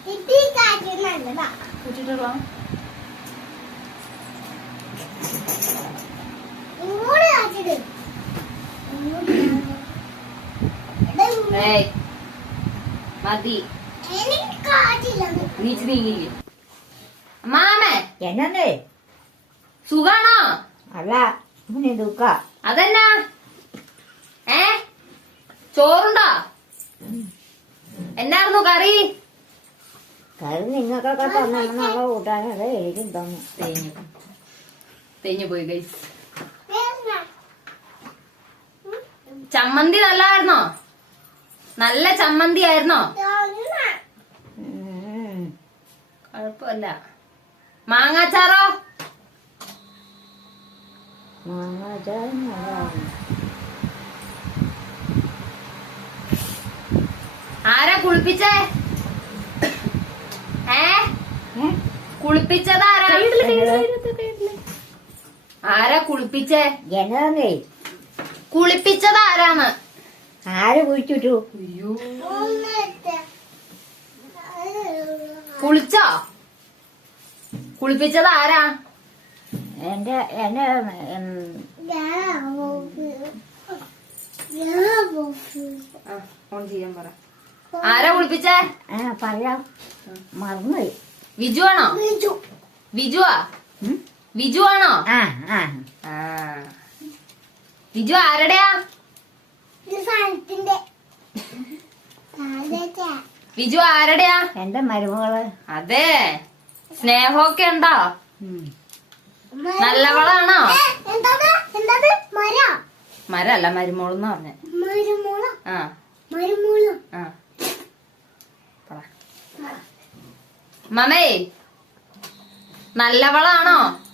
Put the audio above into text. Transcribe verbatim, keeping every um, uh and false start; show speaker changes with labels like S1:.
S1: കുറ്റിട്ടുള്ള മതി നീച്ച് നീങ്ങില്ലേ മാമേ
S2: എന്നേ
S1: സുഖാണോ?
S2: അല്ല ദുഃഖ
S1: അതെന്നാ ഏ ചോറുണ്ടോ? എന്നായിരുന്നു കറി?
S2: കറി നിങ്ങൾക്കൊക്കെ തന്നുള്ള കൂട്ടാനത് എനിക്കും തന്നു.
S1: തേഞ്ഞു തേഞ്ഞു പോയി ഗൈസ്. ചമ്മന്തി നല്ലായിരുന്നോ? നല്ല ചമ്മന്തി ആയിരുന്നോ? കുഴപ്പമില്ല. മാങ്ങാച്ചാറോ?
S2: മാങ്ങാച്ചാറും
S1: ആരാ കുളിപ്പിച്ചേ? ഏ കുളിപ്പിച്ചത് ആരാ? ആരാ കുളിപ്പിച്ചേ?
S2: എന്നേ
S1: കുളിപ്പിച്ചത് ആരാന്ന്?
S2: ആര് കുളിച്ചിട്ടു?
S1: കുളിച്ചോ? കുളിപ്പിച്ചത് ആരാ?
S2: എന്റെ എന്നെ
S1: ഫോൺ ചെയ്യാൻ പറ. ആരാ കുളിപ്പിച്ചേ?
S2: ആ പറയാം മറന്നു.
S1: വിജു ആണോ? വിജുവാ? വിജു ആണോ?
S2: ആ ആ
S1: വിജു ആരുടെയാ? വിജു ആരുടെയാ?
S2: എന്റെ മരുമകള്.
S1: അതെ. സ്നേഹമൊക്കെ ഉണ്ടോ? നല്ലവളാണോ? മരല്ല മരുമോളെന്ന് പറഞ്ഞേ. ആ ആ മമേ നല്ലവളാണോ?